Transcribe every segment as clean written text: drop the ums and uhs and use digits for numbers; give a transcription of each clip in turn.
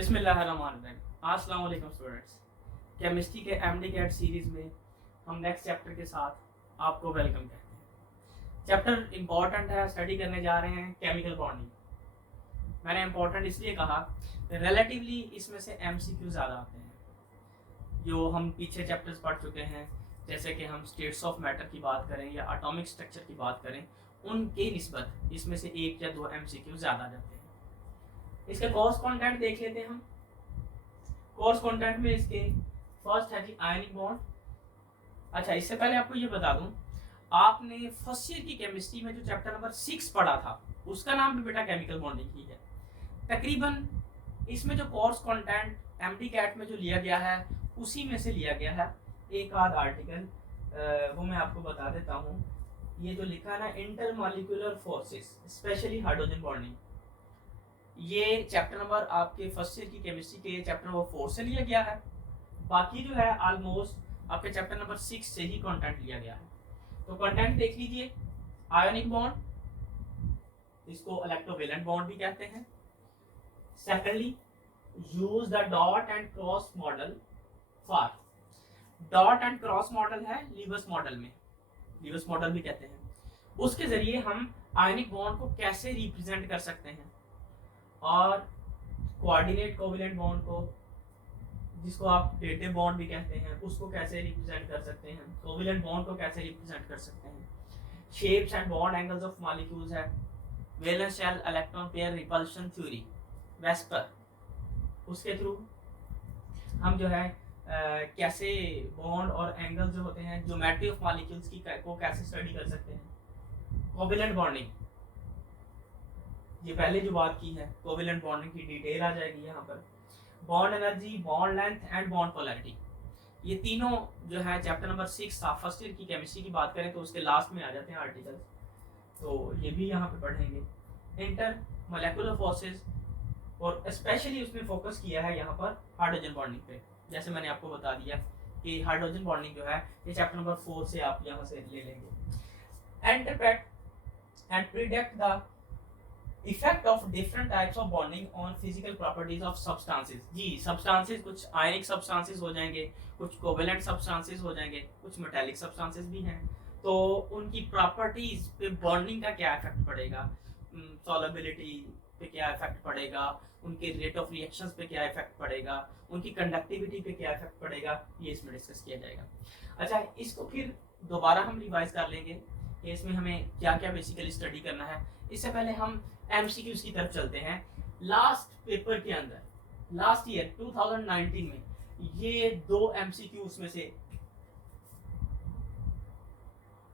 बिस्मिल्लाहिर्रहमानिर्रहीम। अस्सलाम वालेकुम स्टूडेंट्स। केमिस्ट्री के एमडी कैट सीरीज में हम नेक्स्ट चैप्टर के साथ आपको वेलकम कहते हैं। चैप्टर इम्पॉर्टेंट है, स्टडी करने जा रहे हैं केमिकल बॉन्डिंग। मैंने इम्पॉर्टेंट इसलिए कहा, रिलेटिवली इसमें से एमसीक्यू ज़्यादा आते हैं। जो हम पीछे चैप्टर्स पढ़ चुके हैं, जैसे कि हम स्टेट्स ऑफ मैटर की बात करें या एटॉमिक स्ट्रक्चर की बात करें, उनके निस्बत इसमें से एक या दो एमसीक्यू ज़्यादा जाते हैं। इसके कोर्स कंटेंट देख लेते हैं हम। कोर्स कंटेंट में इसके फर्स्ट है जी आयनिक बॉन्ड। अच्छा, इससे पहले आपको ये बता दूं, आपने फर्स्ट ईयर की केमिस्ट्री में जो चैप्टर नंबर 6 पढ़ा था, उसका नाम भी बेटा केमिकल बॉन्डिंग ही है। तकरीबन इसमें जो कोर्स कंटेंट एमडी कैट में जो लिया गया है, उसी में से लिया गया है। एक आध आर्टिकल वो मैं आपको बता देता हूँ। ये जो लिखा है ना, intermolecular forces specially hydrogen bonding, ये चैप्टर नंबर आपके फर्स्ट ईयर की केमिस्ट्री के चैप्टर नंबर 4 से लिया गया है। बाकी जो है ऑलमोस्ट आपके चैप्टर नंबर 6 से ही कंटेंट लिया गया है। तो कंटेंट देख लीजिए। आयोनिक बॉन्ड, इसको इलेक्ट्रोवेलेंट बॉन्ड भी कहते हैं। Secondly, use the dot and cross model for. Dot and cross model है लीवस मॉडल में, लीवस मॉडल भी कहते हैं। उसके जरिए हम आयोनिक बॉन्ड को कैसे रिप्रेजेंट कर सकते हैं, और कोऑर्डिनेट कोवेलेंट बॉन्ड को, जिसको आप डेटिव बॉन्ड भी कहते हैं, उसको कैसे रिप्रेजेंट कर सकते हैं, कोवेलेंट बॉन्ड को कैसे रिप्रेजेंट कर सकते हैं। Shapes and bond angles of molecules है। Valence shell electron pair repulsion theory, VSEPR, उसके थ्रू हम जो है कैसे बॉन्ड और एंगल जो होते हैं, ज्योमेट्री ऑफ मॉलिक्यूल्स की को कैसे स्टडी कर सकते हैं। कोवेलेंट बॉन्डिंग, ये पहले जो बात की है, कोवेलेंट बॉन्डिंग की डिटेल आ जाएगी यहाँ पर। Bond energy, bond length and bond polarity, ये तीनों जो है चैप्टर नंबर 6 था। फर्स्ट ईयर की केमिस्ट्री की बात करें तो उसके लास्ट में आ जाते हैं आर्टिकल्स, तो ये भी यहाँ पे पढ़ेंगे। इंटर मोलेकुलर फोर्सेस, और स्पेशली उसमें फोकस किया है यहाँ पर हाइड्रोजन बॉन्डिंग पे। जैसे मैंने आपको बता दिया कि हाइड्रोजन बॉन्डिंग जो है ये चैप्टर नंबर 4 से आप यहाँ से ले लेंगे। Interpret and predict the effect of different types of bonding on physical properties of substances. जी, सब्सटेंसेस कुछ आयनिक सब्सटेंसेस हो जाएंगे, कुछ कोवेलेंट सब्सटेंसेस हो जाएंगे, कुछ मेटालिक सब्सटेंसेस भी हैं। तो उनकी प्रॉपर्टीज पे बॉन्डिंग का क्या इफेक्ट पड़ेगा, सॉल्युबिलिटी पे क्या इफेक्ट पड़ेगा, उनके रेट ऑफ रिएक्शंस पे क्या इफेक्ट पड़ेगा, उनकी कंडक्टिविटी पे क्या इफेक्ट पड़ेगा, ये इसमें डिस्कस किया जाएगा। अच्छा, इसको फिर दोबारा हम रिवाइज कर लेंगे कि इसमें हमें क्या क्या बेसिकली स्टडी करना है। इससे पहले हम एमसीक्यूज की तरफ चलते हैं। लास्ट पेपर के अंदर, लास्ट ईयर 2019 में ये दो एमसीक्यूज में से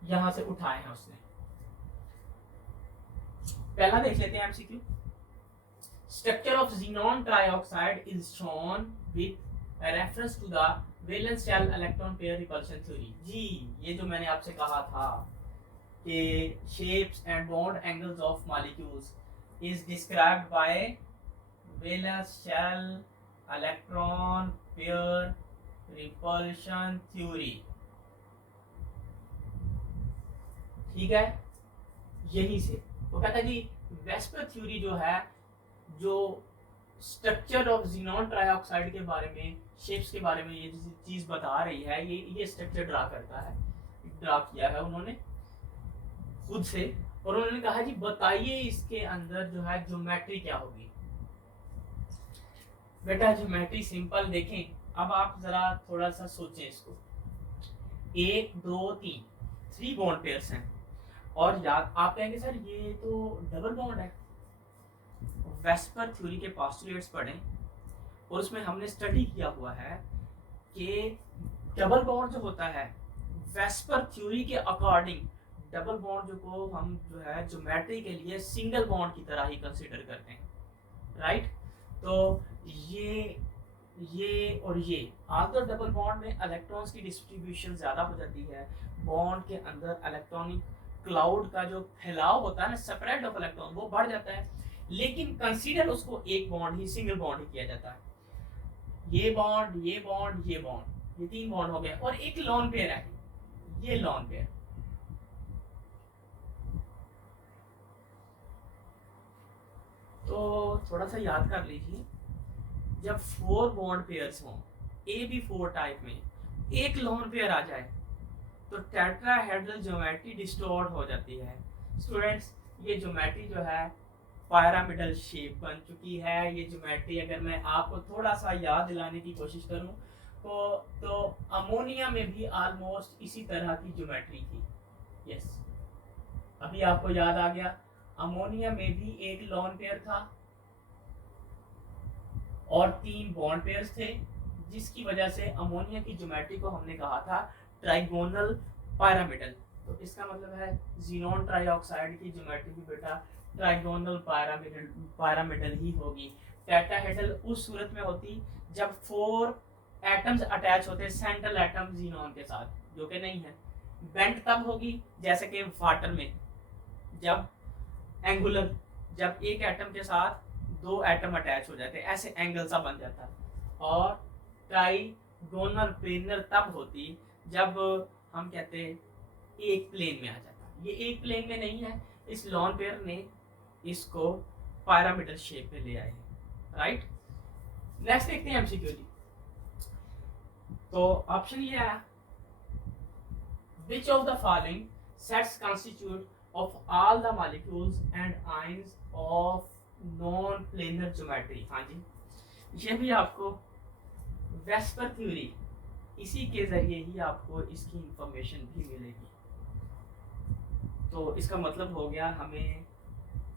यहां से उठाए हैं उसने। पहला देख लेते हैं MCQ. Structure of xenon trioxide is shown with reference to the valence shell electron pair repulsion theory. जी, ये जो मैंने आपसे कहा था कि shapes and bond angles of molecules is described by valence shell electron pair repulsion theory। ठीक है, यही से वो कहता है जी, वेस्पर थ्योरी जो है, जो स्ट्रक्चर ऑफ xenon ट्राइऑक्साइड के बारे में, शेप्स के बारे में ये चीज बता रही है, ये स्ट्रक्चर ड्रा करता है, ड्रा किया है उन्होंने खुद से। और उन्होंने कहा जी बताइए इसके अंदर जो है ज्योमेट्री क्या होगी। बेटा ज्योमेट्री सिंपल देखें, अब आप जरा थोड़ा सा सोचें इसको। 1 2 3 3 बॉन्ड पेयर्स हैं, और याद आप कहेंगे सर ये तो डबल बॉन्ड है। वेस्पर थ्योरी के पोस्टुलेट्स पढ़ें, और उसमें हमने स्टडी किया हुआ है कि डबल बॉन्ड जो होता है, वेस्पर थ्योरी के अकॉर्डिंग डबल बॉन्ड जो को हम जो है ज्योमेट्री के लिए सिंगल बॉन्ड की तरह ही कंसीडर करते हैं, राइट। तो ये और ये आगे डबल बॉन्ड में इलेक्ट्रॉन्स की डिस्ट्रीब्यूशन ज़्यादा हो जाती है, बॉन्ड के अंदर इलेक्ट्रॉनिक क्लाउड का जो फैलाव होता है ना, सेपरेट ऑफ इलेक्ट्रॉन, वो बढ़ जाता है। लेकिन कंसीडर उसको एक बॉन्ड ही, सिंगल बॉन्ड ही किया जाता है। ये बॉन्ड, ये बॉन्ड, ये बॉन्ड, ये 3 बॉन्ड हो गए, और एक लॉन पेयर है, ये लॉन पेयर। तो थोड़ा सा याद कर लीजिए जब 4 बॉन्ड पेयर्स हों AB4 टाइप में, एक लोन पेयर आ जाए तो टेट्राहेड्रल ज्योमेट्री डिस्टॉर्ट हो जाती है। स्टूडेंट्स, ये ज्योमेट्री जो है पिरामिडल शेप बन चुकी है। ये ज्योमेट्री अगर मैं आपको थोड़ा सा याद दिलाने की कोशिश करूं तो अमोनिया में भी ऑलमोस्ट इसी तरह की ज्योमेट्री थी। यस, अभी आपको याद आ गया। अमोनिया में भी एक लोन पेयर था और 3 बॉन्ड पेयर्स थे, जिसकी वजह से अमोनिया की ज्योमेट्री को हमने कहा था ट्राइगोनल पिरामिडल। तो इसका मतलब है जीनोन ट्राइऑक्साइड की ज्योमेट्री भी बेटा ट्राइगोनल पिरामिडल ही होगी। टेट्राहेड्रल उस सूरत में होती जब 4 एटम्स अटैच होते सेंट्रल एटम जीनोन के साथ, जो कि नहीं है। बेंट तब होगी जैसे कि वाटर में, जब एंगुलर, जब एक एटम के साथ 2 एटम अटैच हो जाते, ऐसे एंगल सा बन जाता। और ट्राइगोनल प्लेनर तब होती जब हम कहते एक प्लेन में आ जाता। ये एक प्लेन में नहीं है, इस लॉन पेयर ने इसको पिरामिडल शेप में ले आए हैं। राइट, नेक्स्ट देखते हैं एमसीक्यू जी। तो ऑप्शन ये है, which of the following sets constitute of all the molecules and ions of non-planar geometry। हाँ जी, ये भी आपको वेस्पर थ्योरी, इसी के जरिए ही आपको इसकी इंफॉर्मेशन भी मिलेगी। तो इसका मतलब हो गया हमें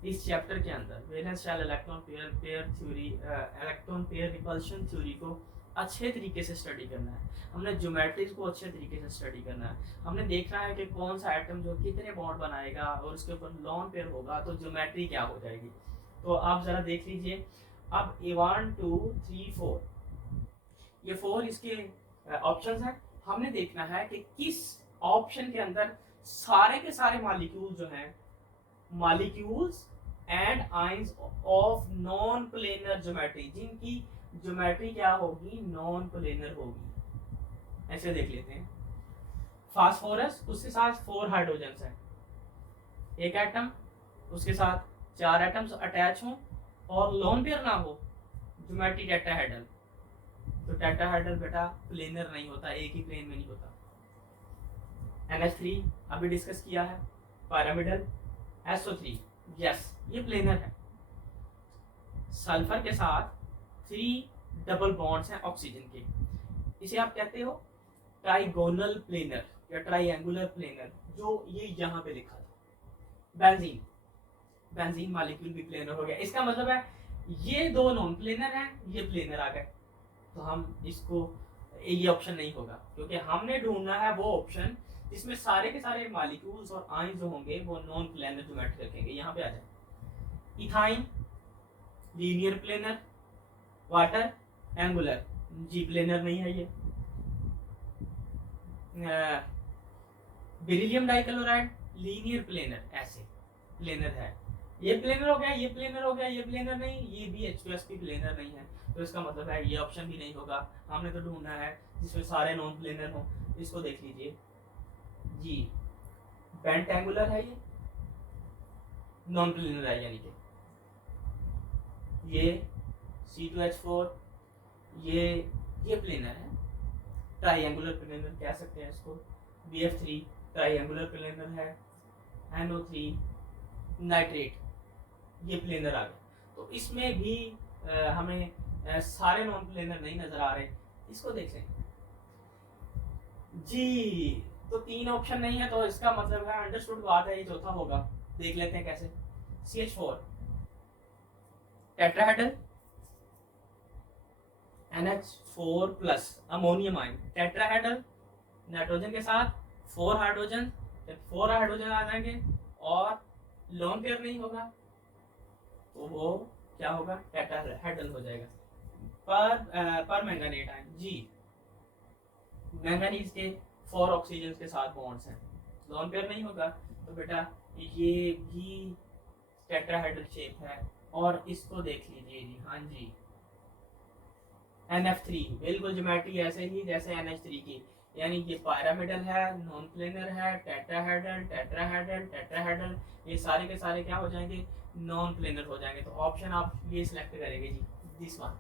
इस चैप्टर के अंदर valence shell electron pair theory, electron pair repulsion theory को अच्छे तरीके से स्टडी करना है। हमने ज्योमेट्रीज को अच्छे तरीके से स्टडी करना है। हमने देखना है कि कौन सा एटम जो कितने बॉन्ड बनाएगा और उसके ऊपर लॉन पेयर होगा तो ज्योमेट्री क्या हो जाएगी। तो आप जरा देख लीजिए। अब 1 2 3 4 ये 4 इसके ऑप्शंस हैं। हमने देखना है कि किस ऑप्शन के अंदर सारे के सारे मॉलिक्यूल जो हैं, molecules and ions of non planar geometry, जिनकी ज्योमेट्री क्या होगी, नॉन प्लेनर होगी। ऐसे देख लेते हैं। फास्फोरस, उसके साथ 4 हाइड्रोजन्स हैं, एक एटम, उसके साथ 4 एटम्स अटैच हों और लोन पेयर ना हो, ज्योमेट्री टेट्राहेड्रल। तो टेट्राहेड्रल बेटा प्लेनर नहीं होता, एक ही प्लेन में नहीं होता। NH3 अभी डिस्कस किया है, पिरामिडल। SO3 यस, ये प्लेनर है। सल्फर के साथ 3 डबल बॉन्ड्स हैं ऑक्सीजन के, इसे आप कहते हो ट्राइगोनल प्लेनर या ट्राइएंगुलर प्लेनर, जो ये यहाँ पे लिखा था। बेंजीन, बेंजीन मॉलिक्यूल भी प्लेनर हो गया। इसका मतलब है ये 2 नॉन प्लेनर हैं, ये प्लेनर आ गए। तो हम इसको, ये ऑप्शन नहीं होगा, क्योंकि हमने ढूंढना है वो ऑप्शन जिसमें सारे के सारे मॉलिक्यूल्स और आयन जो होंगे वो नॉन प्लेनर ज्योमेट्री रखेंगे। यहाँ पे आ जाए। Ethyne linear planar, water angular, जी प्लेनर नहीं है ये। बेरिलियम डाइक्लोराइड लीनियर प्लेनर, ऐसे प्लेनर है। ये प्लेनर हो गया, ये प्लेनर हो गया, ये प्लेनर नहीं, ये भी H2SP प्लेनर नहीं है। तो इसका मतलब है ये ऑप्शन भी नहीं होगा। हमने तो ढूंढना है जिसमें सारे नॉन प्लेनर हो। इसको देख लीजिए जी, बेंट एंगुलर है, ये नॉन प्लेनर है, यानी कि ये C2H4 ये प्लेनर है, ट्राइएंगुलर प्लेनर कह सकते हैं इसको। BF3 ट्राइएंगुलर प्लेनर है। NO3 नाइट्रेट, ये प्लेनर आ गया। तो इसमें भी हमें सारे नॉन प्लेनर नहीं नजर आ रहे। इसको देख लें जी, तो 3 ऑप्शन नहीं है, तो इसका मतलब है अंडरस्टूड बात है, ये चौथा होगा। देख लेते हैं कैसे। CH4 tetrahedral, NH4 plus ammonium ion, tetrahedral, nitrogen के साथ 4 हाइड्रोजन, 4 हाइड्रोजन आ जाएंगे और लोन पेयर नहीं होगा तो वो क्या होगा, टेट्राहेड्रल हो जाएगा। पर मैंगनेट आयन जी, मैंगनीज के 4 ऑक्सीजन के साथ बॉन्ड्स हैं, लोन पेयर नहीं होगा तो बेटा ये भी टेट्राहेड्रल शेप है। और इसको देख लीजिए जी, हाँ जी, NF3 बिल्कुल ज्योमेट्री ऐसे ही जैसे NH3 की, यानी ये पिरामिडल है, नॉन प्लेनर है, टेट्राहेड्रल टेट्राहेड्रल टेट्राहेड्रल, ये सारे के सारे क्या हो जाएंगे, नॉन प्लेनर हो जाएंगे। तो ऑप्शन आप ये सिलेक्ट करेंगे जी, दिस वन।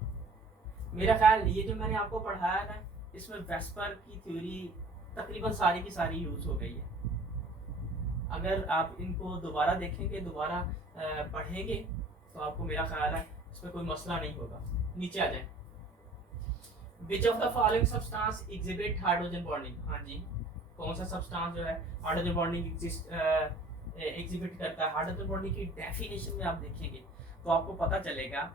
मेरा ख्याल ये जो मैंने आपको पढ़ाया ना, इसमें वेस्पर की थ्योरी तकरीबन सारी की सारी यूज हो गई है। अगर आप इनको दोबारा देखेंगे, दोबारा पढ़ेंगे, तो आपको मेरा ख्याल है इसमें कोई मसला नहीं होगा। नीचे आ जाए। Which of the following substance exhibit hydrogen bonding. हाँ जी, कौन सा सब्सटेंस जो है हाइड्रोजन बॉन्डिंग एग्जिबिट करता है। हाइड्रोजन बॉन्डिंग की डेफिनेशन में आप देखेंगे तो आपको पता चलेगा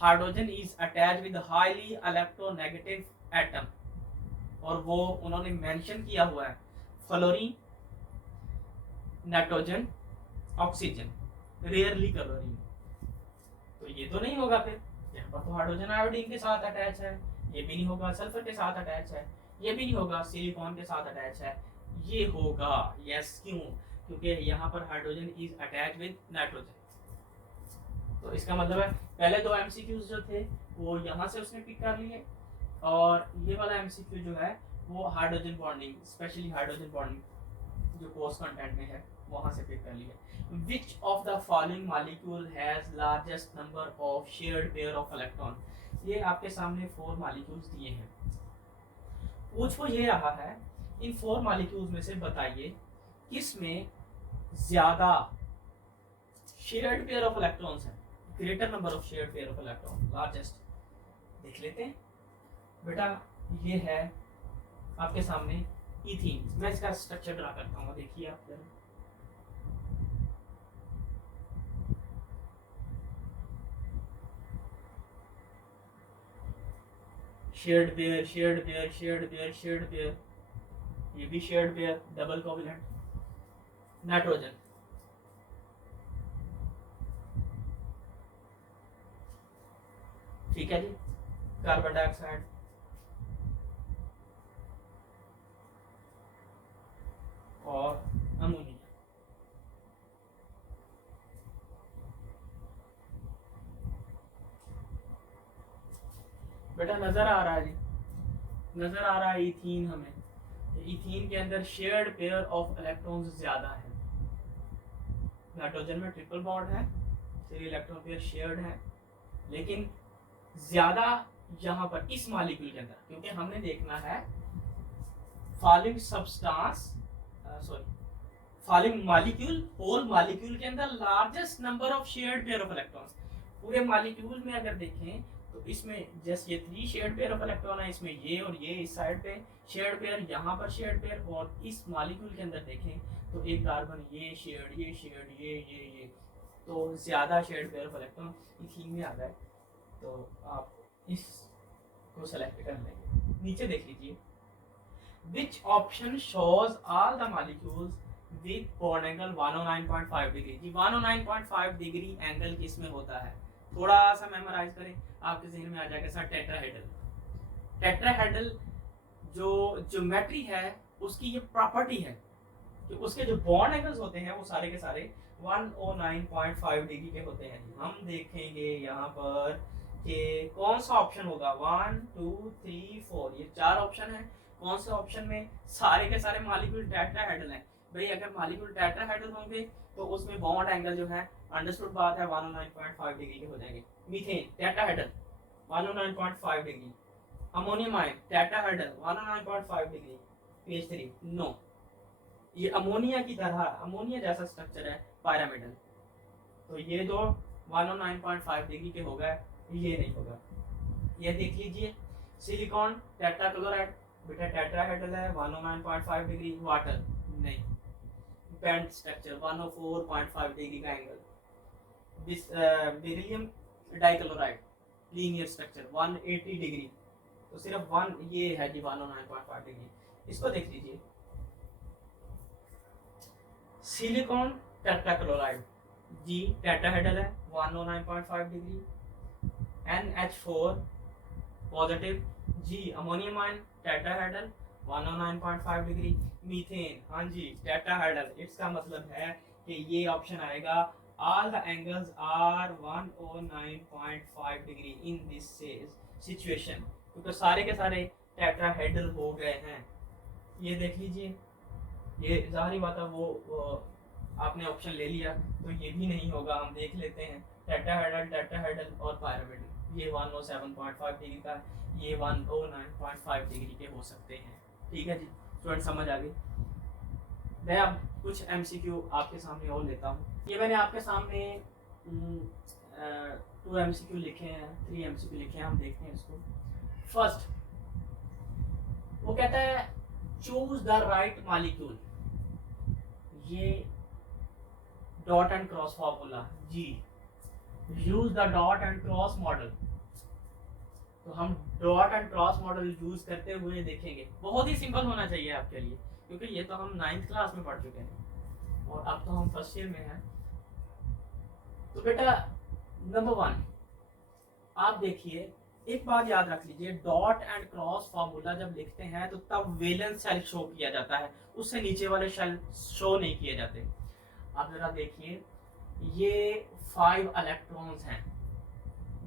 hydrogen is attached with highly electronegative atom, और वो उन्होंने मेंशन किया हुआ है fluorine, nitrogen, oxygen, rarely chlorine. तो ये तो नहीं होगा, फिर यहाँ पर तो हाइड्रोजन आयोडीन के साथ अटैच है, ये भी नहीं होगा। सल्फर के साथ अटैच है, ये भी नहीं होगा। सिलिकॉन के साथ अटैच है, ये होगा। यस, क्यों? क्योंकि यहाँ पर hydrogen is attach with nitrogen. तो इसका मतलब है पहले दो एमसीक्यूज जो थे वो यहाँ से उसने पिक कर लिए, और ये वाला एमसीक्यू जो है वो hydrogen bonding, specially hydrogen bonding जो कोर्स कंटेंट में है वहां से पिक कर लिया। Which of the following molecule has largest number of shared pair of electron? ये आपके सामने 4 मॉलिक्यूल्स दिए हैं। पूछ वो ये रहा है इन 4 मॉलिक्यूल्स में से बताइए किसमें ज्यादा शेयर्ड पेयर ऑफ इलेक्ट्रॉन्स है, greater number of shared pair of electron, largest. देख लेते हैं बेटा, ये है आपके सामने इथीन। मैं इसका स्ट्रक्चर ड्रा करता हूँ, देखिए आप जरा। Shared pair, shared pair, shared pair, shared pair, ये भी shared pair, double covalent. Nitrogen, ठीक है जी। कार्बन डाइऑक्साइड, और अमोनिया। बेटा नजर आ रहा है जी, नजर आ रहा है इथीन हमें। इथीन के अंदर शेयर्ड पेयर ऑफ इलेक्ट्रॉन्स ज्यादा है। नाइट्रोजन में ट्रिपल बॉन्ड है, फिर इलेक्ट्रॉन पेयर शेयर्ड है, लेकिन ज्यादा यहाँ पर इस मॉलिक्यूल के अंदर, क्योंकि हमने देखना है following substance, sorry following molecule, whole molecule के अंदर largest number of shared pair of electrons. पूरे मॉलिक्यूल में अगर देखें तो इसमें जैसे ये 3 शेयर्ड पेयर ऑफ इलेक्ट्रॉन है, इसमें ये और ये इस साइड पे शेयर्ड पेयर, यहाँ पर शेयर्ड पेयर, और इस मॉलिक्यूल के अंदर देखें तो एक कार्बन ये शेयर्ड, ये शेयर्ड, ये, तो ज्यादा shared pair of electron ethene में आ गए। तो आप इस को सेलेक्ट कर लेंगे। नीचे देख लीजिए, which option shows all the molecules with bond angle 109.5 degree. जी 109.5 डिग्री एंगल किस में होता है, थोड़ा सा मेमोराइज करें, आपके जहन में आ जाएगा सर टेट्राहेड्रल। टेट्राहेड्रल जो ज्योमेट्री है उसकी ये प्रॉपर्टी है कि उसके जो बॉन्ड एंगल्स होते हैं वो सारे के सारे 109.5 डिग्री के होते हैं। हम देखेंगे यहाँ पर कि कौन सा ऑप्शन होगा, 1 2 3 4, ये 4 ऑप्शन है। कौन से ऑप्शन में सारे के सारे मॉलिक्यूल टेट्राहेड्रल हैं। भाई अगर मॉलिक्यूल टेट्राहेड्रल होंगे तो उसमें बॉन्ड एंगल जो है, अंडरस्टूड बात है, 109.5 डिग्री के हो जाएंगे। Methane tetrahedral 109.5 degree, ammonium ion tetrahedral 109.5 degree, PH3 no. ये अमोनिया की तरह, अमोनिया जैसा स्ट्रक्चर है पायरामिडल, तो ये दो 109.5 डिग्री के हो गए, ये नहीं होगा। ये देख लीजिए सिलिकॉन टेट्राक्लोराइड, बेटा टेट्राहेड्रल है 109.5 डिग्री, वाटर नहीं, बेंट स्ट्रक्चर 104.5 डिग्री का angle. Beryllium dichloride linear structure 180 degree, तो सिर्फ 1 ये है जी 109.5 डिग्री। इसको देख लीजिए, सिलिकॉन टेट्राक्लोराइड जी टेट्राहेड्रल है 109.5 डिग्री, NH4 पॉजिटिव जी ammonium ion tetrahedral 109.5 degree. Methane हाँ जी टेट्राहेड्रल, इसका मतलब है कि ये ऑप्शन आएगा all the angles are 109.5 degree in this situation, क्योंकि सारे के सारे टेट्राहेड्रल हो गए हैं। ये देख लीजिए, ये जाहिर बात है वो आपने ऑप्शन ले लिया तो ये भी नहीं होगा। हम देख लेते हैं टेट्राहेड्रल और पिरामिडल। ये 107.5 डिग्री का, ये 109.5 डिग्री के हो सकते हैं। ठीक है जी स्टूडेंट, समझ आ गई। मैं अब कुछ एमसीक्यू आपके सामने और लेता हूँ। ये मैंने आपके सामने 2 एमसीक्यू लिखे हैं, 3 एमसीक्यू लिखे हैं, हम देखते हैं इसको। फर्स्ट वो कहता है चूज द राइट मॉलिक्यूल। ये डॉट एंड क्रॉस फॉर्मूला जी, use the dot and cross model. तो हम dot and cross model use करते हुए देखेंगे। बहुत ही सिंपल होना चाहिए आपके लिए, क्योंकि ये तो हम 9th क्लास में पढ़ चुके हैं और अब तो हम फर्स्ट ईयर में हैं। तो बेटा नंबर 1 आप देखिए, एक बात याद रख लीजिए, डॉट एंड क्रॉस फार्मूला जब लिखते हैं तो तब वैलेंस शेल शो किया जाता है, उससे नीचे वाले शेल शो नहीं किए जाते। आप जरा देखिए, ये 5 इलेक्ट्रॉन्स हैं।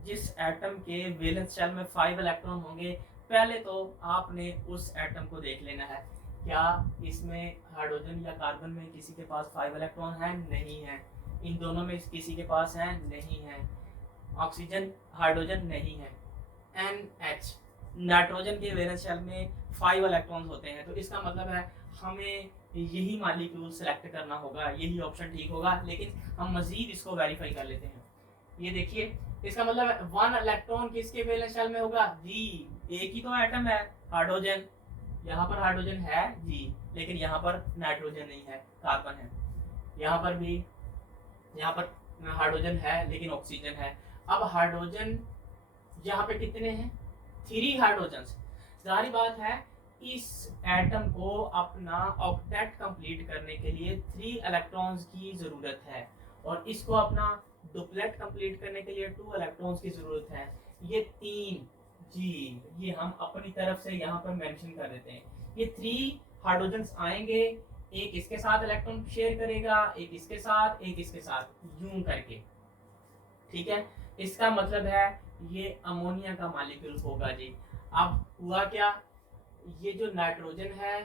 जिस एटम के वैलेंस शेल में 5 इलेक्ट्रॉन होंगे, पहले तो आपने उस एटम को देख लेना है, क्या इसमें हाइड्रोजन या कार्बन में किसी के पास 5 इलेक्ट्रॉन है? नहीं है। इन दोनों में किसी के पास है? नहीं है। ऑक्सीजन, हाइड्रोजन नहीं है। NH नाइट्रोजन के वैलेंस शेल में 5 इलेक्ट्रॉन्स होते हैं। तो इसका मतलब है हमें यही मॉलिक्यूल सेलेक्ट करना होगा, यही ऑप्शन ठीक होगा। लेकिन हम मजीद इसको वेरीफाई कर लेते हैं। ये देखिए, इसका मतलब है 1 इलेक्ट्रॉन किसके वैलेंस शेल में होगा? जी, एक ही तो एटम है हाइड्रोजन, यहाँ पर हाइड्रोजन है जी, लेकिन यहाँ पर नाइट्रोजन नहीं है, कार्बन है। यहाँ पर भी, यहाँ पर हाइड्रोजन है लेकिन ऑक्सीजन है। अब हाइड्रोजन यहाँ पे कितने हैं? 3 हाइड्रोजन। जाहिर बात है इस एटम को अपना ऑक्टेट कंप्लीट करने के लिए 3 इलेक्ट्रॉन्स की जरूरत है, और इसको अपना डुप्लेट कंप्लीट करने के लिए 2 इलेक्ट्रॉन्स की जरूरत है। ये 3 जी, ये हम अपनी तरफ से यहाँ पर मेंशन कर देते हैं। ये 3 हाइड्रोजन्स आएंगे, एक इसके साथ इलेक्ट्रॉन शेयर करेगा, एक इसके साथ, एक इसके साथ, यूं करके। ठीक है, इसका मतलब है ये अमोनिया का मॉलिक्यूल होगा जी। अब हुआ क्या, ये जो नाइट्रोजन है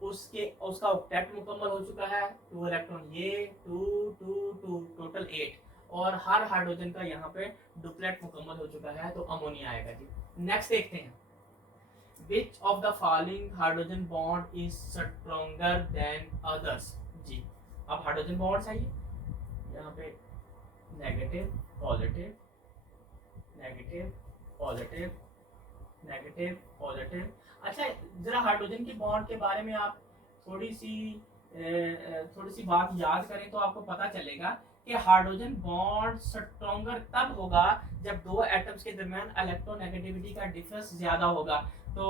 उसका ऑक्टेट मुकम्मल हो चुका है, 2 इलेक्ट्रॉन, ये 2 2 2 टोटल 8, और हर हाइड्रोजन का यहाँ पे डुप्लेट मुकम्मल हो चुका है, तो अमोनिया आएगा जी। नेक्स्ट देखते हैं, Which of the following hydrogen bond is stronger than others? जी, अब हाइड्रोजन बॉन्ड्स आइए, यहाँ पे negative positive negative positive negative positive. अच्छा, जरा हाइड्रोजन के बॉन्ड के बारे में आप थोड़ी सी बात याद करें तो आपको पता चलेगा कि हाइड्रोजन बॉन्ड स्ट्रॉन्गर तब होगा जब 2 एटम्स के दरमियान इलेक्ट्रोनेगेटिविटी का डिफरेंस ज्यादा होगा। तो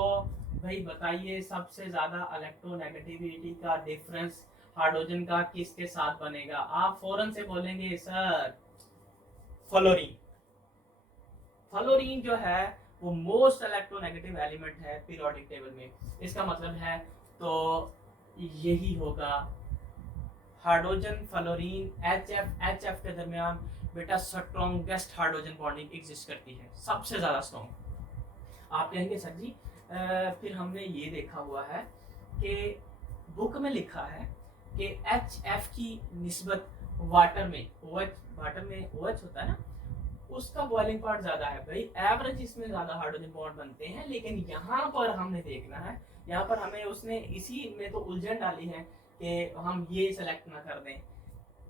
भाई बताइए, सबसे ज्यादा इलेक्ट्रोनेगेटिविटी का डिफरेंस हाइड्रोजन का किसके साथ बनेगा? आप फौरन से बोलेंगे सर फ्लोरीन। फ्लोरीन जो है वो मोस्ट इलेक्ट्रोनेगेटिव एलिमेंट है पीरियोडिक टेबल में। इसका मतलब है तो यही होगा हाइड्रोजन फ्लोरीन HF के दरमियान बेटा स्ट्रॉन्गेस्ट हाइड्रोजन बॉन्डिंग एग्जिस्ट करती है, सबसे ज्यादा स्ट्रॉन्ग। आप कहेंगे सर जी फिर हमने ये देखा हुआ है कि बुक में लिखा है कि HF की निस्बत वाटर में OH होता है ना, उसका बॉइलिंग पॉइंट ज्यादा है। भाई एवरेज इसमें ज्यादा हाइड्रोजन बॉन्ड बनते हैं, लेकिन यहाँ पर हमने देखना है, यहाँ पर हमें उसने इसी में तो उलझन डाली है कि हम ये सेलेक्ट ना कर दें।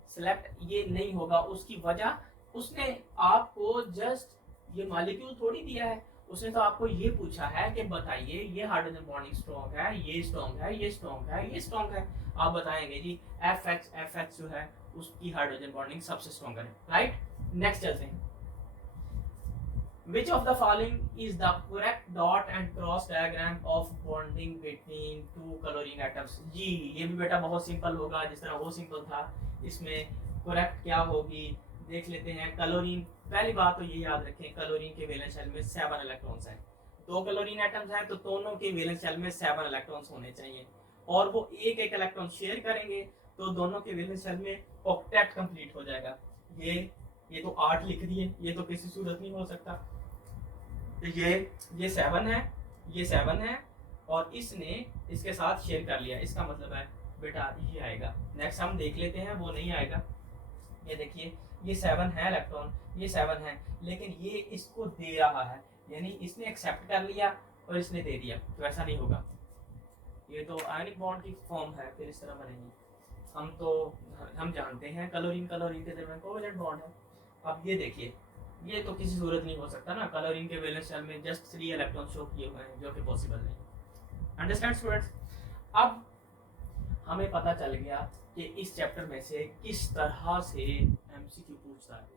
सेलेक्ट ये नहीं होगा, उसकी वजह उसने आपको जस्ट ये मॉलिक्यूल थोड़ी दिया है, उसने तो आपको ये पूछा है कि बताइए ये हाइड्रोजन बॉन्डिंग स्ट्रॉन्ग है, ये स्ट्रॉन्ग है, ये स्ट्रॉन्ग है, ये स्ट्रॉन्ग है। आप बताएंगे जी FH जो है उसकी हाइड्रोजन बॉन्डिंग सबसे स्ट्रॉन्गर है, राइट। नेक्स्ट चलते हैं, Which of the following is the correct dot and cross diagram of bonding between 2 chlorine atoms? जी, ये भी बेटा बहुत सिंपल होगा, जिस तरह वो सिंपल था। इसमें करेक्ट क्या होगी देख लेते हैं। क्लोरीन, पहली बात तो ये याद रखें, क्लोरीन के वैलेंस शेल में 7 इलेक्ट्रॉन्स हैं। 2 क्लोरीन एटम्स हैं तो दोनों के वैलेंस शेल में 7 इलेक्ट्रॉन्स होने चाहिए, और वो एक इलेक्ट्रॉन शेयर करेंगे तो दोनों के वैलेंस शेल में ऑक्टेट कंप्लीट हो जाएगा। ये तो 8 लिख दिए, ये तो किसी सूरत नहीं हो सकता। तो ये 7 है, ये 7 है, और इसने इसके साथ शेयर कर लिया, इसका मतलब है बेटा ये आएगा। नेक्स्ट हम देख लेते हैं, वो नहीं आएगा। ये देखिए ये 7 है इलेक्ट्रॉन, ये 7 है, लेकिन ये इसको दे रहा है, यानी इसने एक्सेप्ट कर लिया और इसने दे दिया, तो ऐसा नहीं होगा। ये तो आयनिक बॉन्ड की फॉर्म है, फिर इस तरह बनेगी। हम जानते हैं क्लोरीन क्लोरीन के दरमियान कोवेलेंट बॉन्ड है। अब ये देखिए, ये तो किसी सूरत नहीं हो सकता ना, क्लोरीन के वैलेंस शेल में जस्ट 3 इलेक्ट्रॉन शो किए हुए हैं, जो कि पॉसिबल नहीं। Understand students? अब हमें पता चल गया कि इस चैप्टर में से किस तरह से एमसीक्यू पूछता है।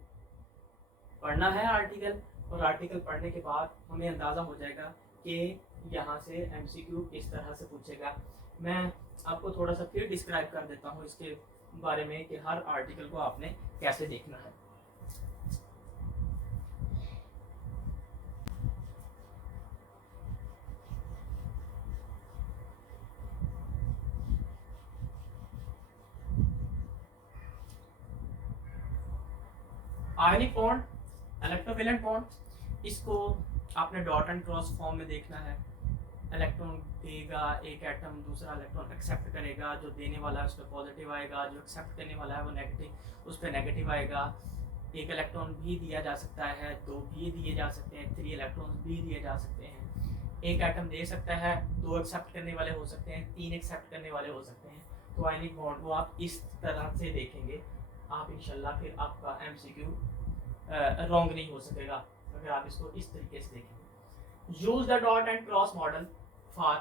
पढ़ना है आर्टिकल, और आर्टिकल पढ़ने के बाद हमें अंदाज़ा हो जाएगा कि यहाँ से एमसीक्यू किस तरह से पूछेगा। मैं आपको थोड़ा सा फिर डिस्क्राइब कर देता हूँ इसके बारे में कि हर आर्टिकल को आपने कैसे देखना है। आयनिक बॉन्ड, इलेक्ट्रोवैलेंट बॉन्ड, इसको आपने डॉट एंड क्रॉस फॉर्म में देखना है। इलेक्ट्रॉन देगा एक एटम, दूसरा इलेक्ट्रॉन एक्सेप्ट करेगा, जो देने वाला है उस पर पॉजिटिव आएगा, जो एक्सेप्ट करने वाला है वो नेगेटिव, उस पर नेगेटिव आएगा। एक इलेक्ट्रॉन भी दिया जा सकता है, 2 भी दिए जा सकते हैं, 3 इलेक्ट्रॉन भी दिए जा सकते हैं। एक एटम दे सकता है, 2 एक्सेप्ट करने वाले हो सकते हैं, 3 एक्सेप्ट करने वाले हो सकते हैं। तो आयनिक बॉन्ड को आप इस तरह से देखेंगे, आप इंशाल्लाह फिर आपका एमसीक्यू रॉन्ग नहीं हो सकेगा अगर आप इसको इस तरीके से देखेंगे। Use the dot and cross model for,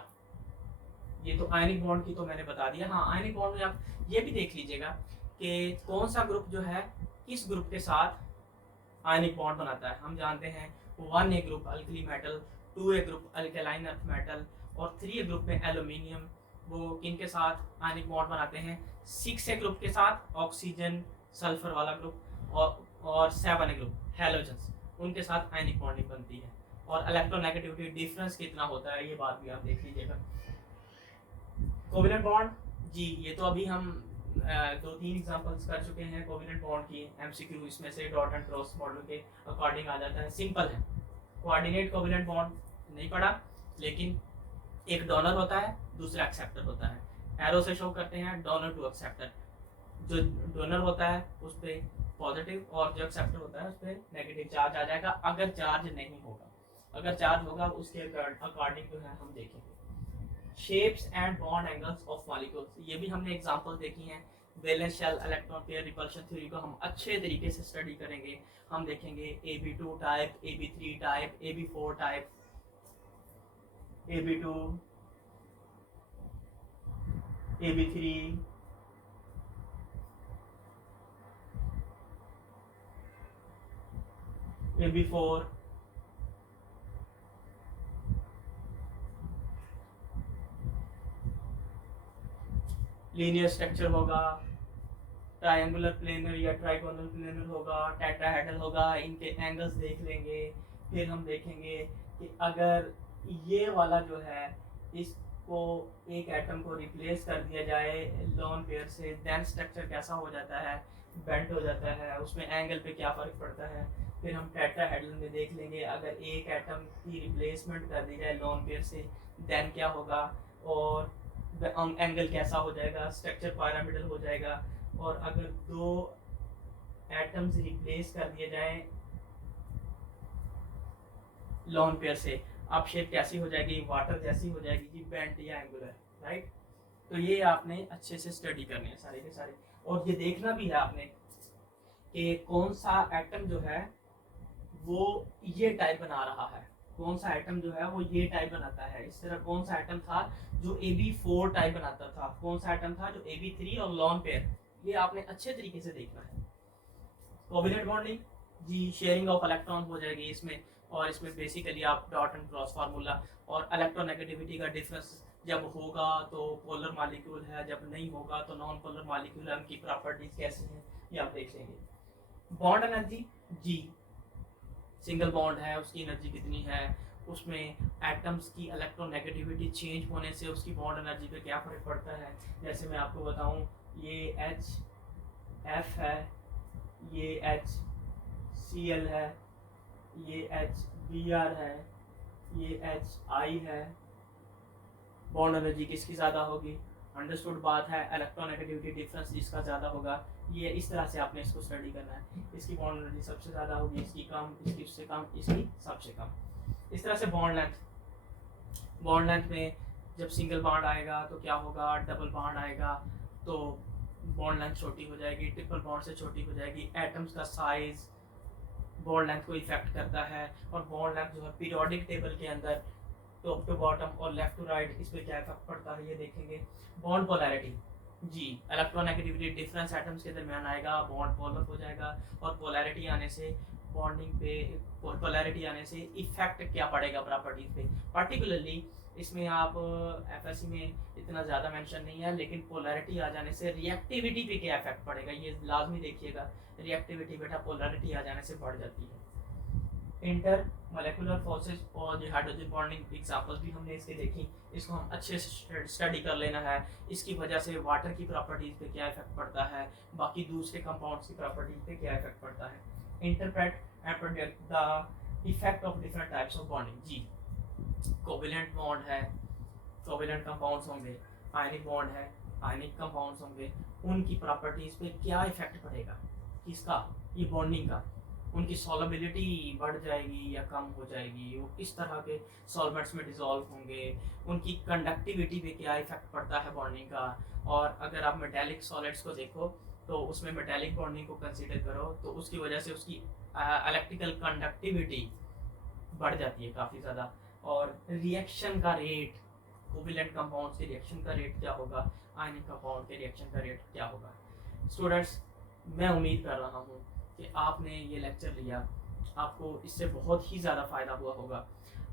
ये तो आयनिक बॉन्ड की तो मैंने बता दिया। हाँ, आयनिक बॉन्ड में आप ये भी देख लीजिएगा कि कौन सा ग्रुप जो है किस ग्रुप के साथ आयनिक बॉन्ड बनाता है। हम जानते हैं 1A group alkali metal, 2A group alkaline earth metal, और 3A ग्रुप में एल्यूमिनियम, वो किन के साथ आयनिक बॉन्ड बनाते हैं? 6A ग्रुप के साथ ऑक्सीजन सल्फर वाला ग्रुप, और 7A ग्रुप हैलोजन्स, उनके साथ आयनिक बॉन्डिंग बनती है। और इलेक्ट्रोनेगेटिविटी डिफरेंस कितना होता है ये बात भी आप देख लीजिएगा। कोवेलेंट बॉन्ड, जी ये तो अभी हम 2-3 एग्जांपल्स कर चुके हैं कोवेलेंट बॉन्ड की। एमसीक्यू इसमें से डॉट एंड क्रॉस मॉडल के अकॉर्डिंग आ जाता है, सिंपल है। कोऑर्डिनेट कोवेलेंट बॉन्ड नहीं पढ़ा, लेकिन एक डोनर होता है, दूसरा एक्सेप्टर होता है। एरो से शो करते हैं डोनर टू एक्सेप्टर। जो डोनर होता है उस पर पॉजिटिव, और जो एक्सेप्टर होता है उस पर नेगेटिव चार्ज आ जाएगा अगर चार्ज नहीं होगा। अगर चार्ज होगा उसके अकॉर्डिंग जो है हम देखेंगे। Shapes and bond angles of molecules, ये भी हमने एग्जांपल देखी हैं। Valence shell electron pair repulsion theory को हम अच्छे तरीके से स्टडी करेंगे। हम देखेंगे AB2 type, AB3 type, AB4 type, AB2, AB3, AB4, linear structure होगा, ट्रायंगुलर प्लेनर या ट्राइगोनल प्लेनर होगा, टेट्राहेड्रल होगा, इनके एंगल्स देख लेंगे। फिर हम देखेंगे कि अगर ये वाला जो है इसको एक एटम को रिप्लेस कर दिया जाए लोन पेयर से, देन स्ट्रक्चर कैसा हो जाता है, बेंट हो जाता है, उसमें एंगल पे क्या फ़र्क पड़ता है। फिर हम टेट्राहेड्रल में देख लेंगे अगर एक एटम की रिप्लेसमेंट कर दी जाए लोन पेयर से, देन क्या होगा, और एंगल कैसा हो जाएगा, स्ट्रक्चर पिरामिडल हो जाएगा। और अगर 2 एटम्स रिप्लेस कर दिए जाए लोन पेयर से, अब शेप कैसी हो जाएगी, वाटर जैसी हो जाएगी जी, बेंट या एंगुलर, राइट। तो ये आपने अच्छे से स्टडी करने हैं सारे के सारे, और ये देखना भी है आपने कि कौन सा एटम जो है वो ये टाइप बना रहा है, कौन सा एटम जो है वो ये टाइप बनाता है। इस तरह कौन सा एटम था जो AB4 टाइप बनाता था, कौन सा एटम था जो AB3 और लॉन पेयर, ये आपने अच्छे तरीके से देखना है। कोवेलेंट बॉन्डिंग, जी शेयरिंग ऑफ इलेक्ट्रॉन हो जाएगी इसमें, और इसमें बेसिकली आप डॉट एंड क्रॉस फार्मूला और इलेक्ट्रोनेगेटिविटी का डिफरेंस जब होगा तो पोलर मॉलिक्यूल है, जब नहीं होगा तो नॉन पोलर मॉलिक्यूल है, उनकी प्रॉपर्टीज कैसी हैं ये आप देख लेंगे। बॉन्ड एनर्जी, जी सिंगल बॉन्ड है उसकी एनर्जी कितनी है, उसमें एटम्स की इलेक्ट्रोनेगेटिविटी चेंज होने से उसकी बॉन्ड एनर्जी पे क्या फ़र्क पड़ता है। जैसे मैं आपको बताऊं, ये HF है, ये HCl है, ये HBr है, ये HI है, बॉन्ड एनर्जी किसकी ज़्यादा होगी। अंडरस्टूड बात है, इलेक्ट्रोनेगेटिविटी डिफरेंस जिसका ज़्यादा होगा ये इस तरह से आपने इसको स्टडी करना है। इसकी बॉन्ड एनर्जी सबसे ज़्यादा होगी, इसकी कम, इसकी उससे कम, इसकी सबसे कम। इस तरह से बॉन्ड लेंथ में जब सिंगल बॉन्ड आएगा तो क्या होगा, डबल बॉन्ड आएगा तो बॉन्ड लेंथ छोटी हो जाएगी, ट्रिपल बॉन्ड से छोटी हो जाएगी। एटम्स का साइज बॉन्ड लेंथ को इफेक्ट करता है, और बॉन्ड लेंथ जो है पीरियोडिक टेबल के अंदर टॉप टू बॉटम और लेफ्ट टू राइट इस पर क्या इफेक्ट पड़ता है ये देखेंगे। बॉन्ड पोलैरिटी, जी इलेक्ट्रोनेगेटिविटी डिफरेंस एटम्स के दरमियान आएगा, बॉन्ड पॉल अप हो जाएगा, और पोलैरिटी आने से बॉन्डिंग पे, पोलैरिटी आने से इफेक्ट क्या पड़ेगा प्रॉपर्टीज पे। पर्टिकुलरली इसमें आप एफएससी में इतना ज़्यादा मेंशन नहीं है, लेकिन पोलैरिटी आ जाने से रिएक्टिविटी पे क्या इफेक्ट पड़ेगा ये लाजमी देखिएगा। रिएक्टिविटी बेटा पोलैरिटी आ जाने से बढ़ जाती है। इंटर मोलेकुलर फोर्सेस और जो हाइड्रोजन बॉन्डिंग एग्जांपल्स भी हमने इसके देखी, इसको हम अच्छे से स्टडी कर लेना है। इसकी वजह से वाटर की प्रॉपर्टीज पे क्या इफेक्ट पड़ता है, बाकी दूसरे कंपाउंड्स की प्रॉपर्टीज पे क्या इफेक्ट पड़ता है। Interpret and predict the effect of different types of bonding. जी कोवेलेंट बॉन्ड है, कोवेलेंट कंपाउंड्स होंगे, आयनिक बॉन्ड है, आयनिक कंपाउंड्स होंगे, उनकी प्रॉपर्टीज पे क्या इफेक्ट पड़ेगा, किसका, ये बॉन्डिंग का। उनकी सॉलेबिलिटी बढ़ जाएगी या कम हो जाएगी, वो किस तरह के सॉल्वेंट्स में डिसॉल्व होंगे, उनकी कंडक्टिविटी पे क्या इफेक्ट पड़ता है बॉन्डिंग का। और अगर आप मेटेलिक सॉलिड्स को देखो तो उसमें मेटेलिक बॉन्डिंग को कंसीडर करो तो उसकी वजह से उसकी इलेक्ट्रिकल कंडक्टिविटी बढ़ जाती है काफ़ी ज़्यादा। और रिएक्शन का रेट, कोवेलेंट कंपाउंड्स के रिएक्शन का रेट क्या होगा, आयनिक कंपाउंड के रिएक्शन का रेट क्या होगा। स्टूडेंट्स, मैं उम्मीद कर रहा हूँ कि आपने ये लेक्चर लिया, आपको इससे बहुत ही ज़्यादा फ़ायदा हुआ होगा।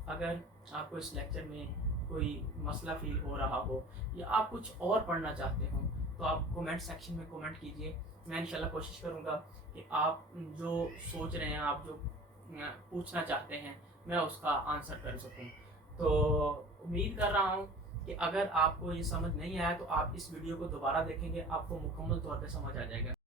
अगर आपको इस लेक्चर में कोई मसला फील हो रहा हो या आप कुछ और पढ़ना चाहते हो तो आप कमेंट सेक्शन में कमेंट कीजिए। मैं इंशाल्लाह कोशिश करूँगा कि आप जो सोच रहे हैं, आप जो पूछना चाहते हैं, मैं उसका आंसर कर सकूँ। तो उम्मीद कर रहा हूँ कि अगर आपको ये समझ नहीं आया तो आप इस वीडियो को दोबारा देखेंगे, आपको मुकम्मल तौर पे समझ आ जाएगा।